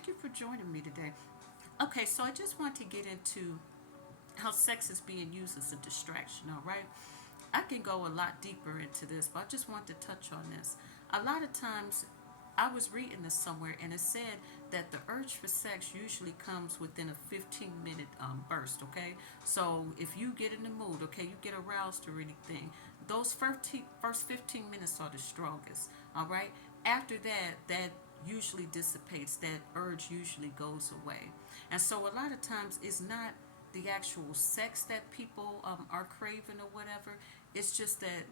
Thank you for joining me today. Okay, so I just want to get into how sex is being used as a distraction, all right? I can go a lot deeper into this, but I just want to touch on this. A lot of times, I was reading this somewhere and it said that the urge for sex usually comes within a 15-minute burst, okay? So if you get in the mood, okay, you get aroused or anything, those first 15 minutes are the strongest, all right? After that, that usually dissipates, that urge usually goes away. And so a lot of times it's not the actual sex that people are craving or whatever. It's just that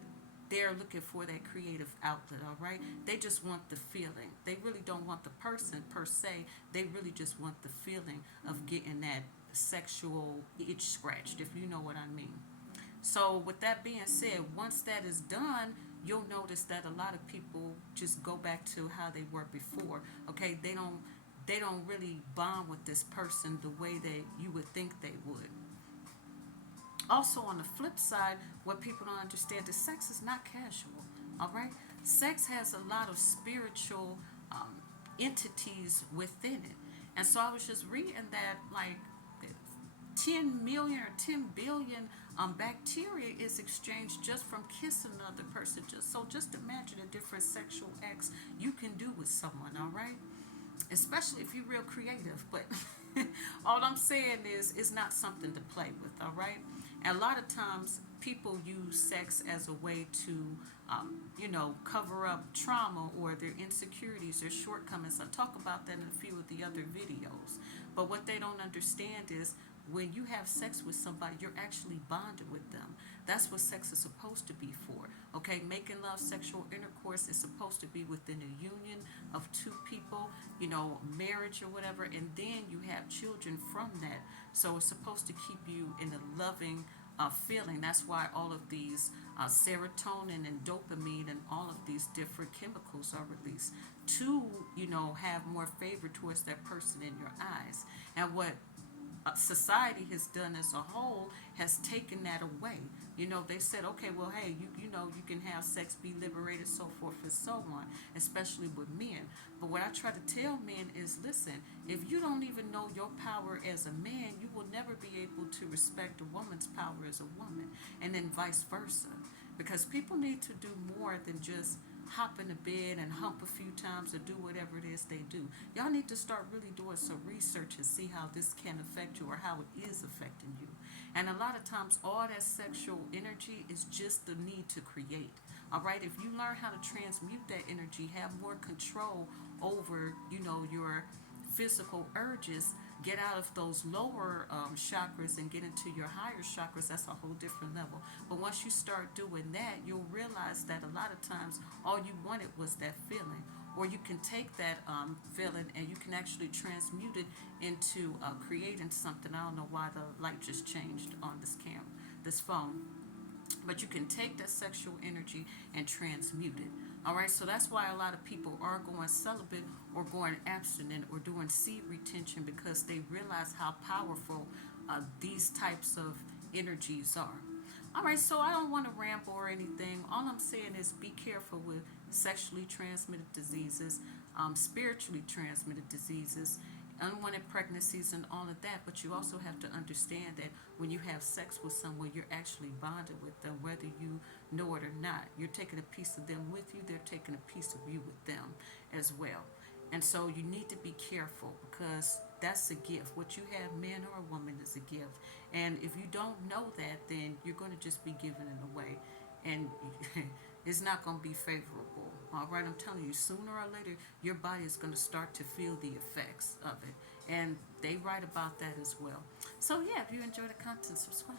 they're looking for that creative outlet, all right? They just want the feeling. They really don't want the person per se. They really just want the feeling of getting that sexual itch scratched, if you know what I mean. So, with that being said, once that is done, you'll notice that a lot of people just go back to how they were before. Okay, they don't really bond with this person the way that you would think they would. Also, on the flip side, what people don't understand is sex is not casual. All right, sex has a lot of spiritual entities within it, and so I was just reading that like 10 million or 10 billion bacteria is exchanged just from kissing another person. Just imagine the different sexual acts you can do with someone, all right? Especially if you're real creative. But all I'm saying is it's not something to play with, all right? And a lot of times people use sex as a way to, cover up trauma or their insecurities, their shortcomings. I talk about that in a few of the other videos. But what they don't understand is when you have sex with somebody, you're actually bonded with them. That's what sex is supposed to be for. Okay, making love, sexual intercourse is supposed to be within a union of two people, marriage or whatever, and then you have children from that. So it's supposed to keep you in a loving feeling. That's why all of these serotonin and dopamine and all of these different chemicals are released to, have more favor towards that person in your eyes. And what society has done as a whole has taken that away. They said, okay, well, hey, you can have sex, be liberated, so forth and so on, especially with men. But what I try to tell men is, listen, if you don't even know your power as a man, you will never be able to respect a woman's power as a woman, and then vice versa. Because people need to do more than just hop in the bed and hump a few times or do whatever it is they do. Y'all need to start really doing some research and see how this can affect you or how it is affecting you. And a lot of times, all that sexual energy is just the need to create. All right, if you learn how to transmute that energy, have more control over, your physical urges, get out of those lower chakras and get into your higher chakras, that's a whole different level. But once you start doing that, you'll realize that a lot of times all you wanted was that feeling. Or you can take that feeling and you can actually transmute it into creating something. I don't know why the light just changed on this phone, but you can take that sexual energy and transmute it. All right, so that's why a lot of people are going celibate or going abstinent or doing seed retention, because they realize how powerful these types of energies are. All right, so I don't want to ramble or anything. All I'm saying is be careful with sexually transmitted diseases, spiritually transmitted diseases, unwanted pregnancies, and all of that. But you also have to understand that when you have sex with someone, you're actually bonded with them, whether you know it or not. You're taking a piece of them with you, they're taking a piece of you with them as well. And so you need to be careful, because that's a gift. What you have, man or a woman, is a gift. And if you don't know that, then you're going to just be giving it away. And it's not going to be favorable. All right, I'm telling you, sooner or later, your body is going to start to feel the effects of it. And they write about that as well. So, yeah, if you enjoy the content, subscribe.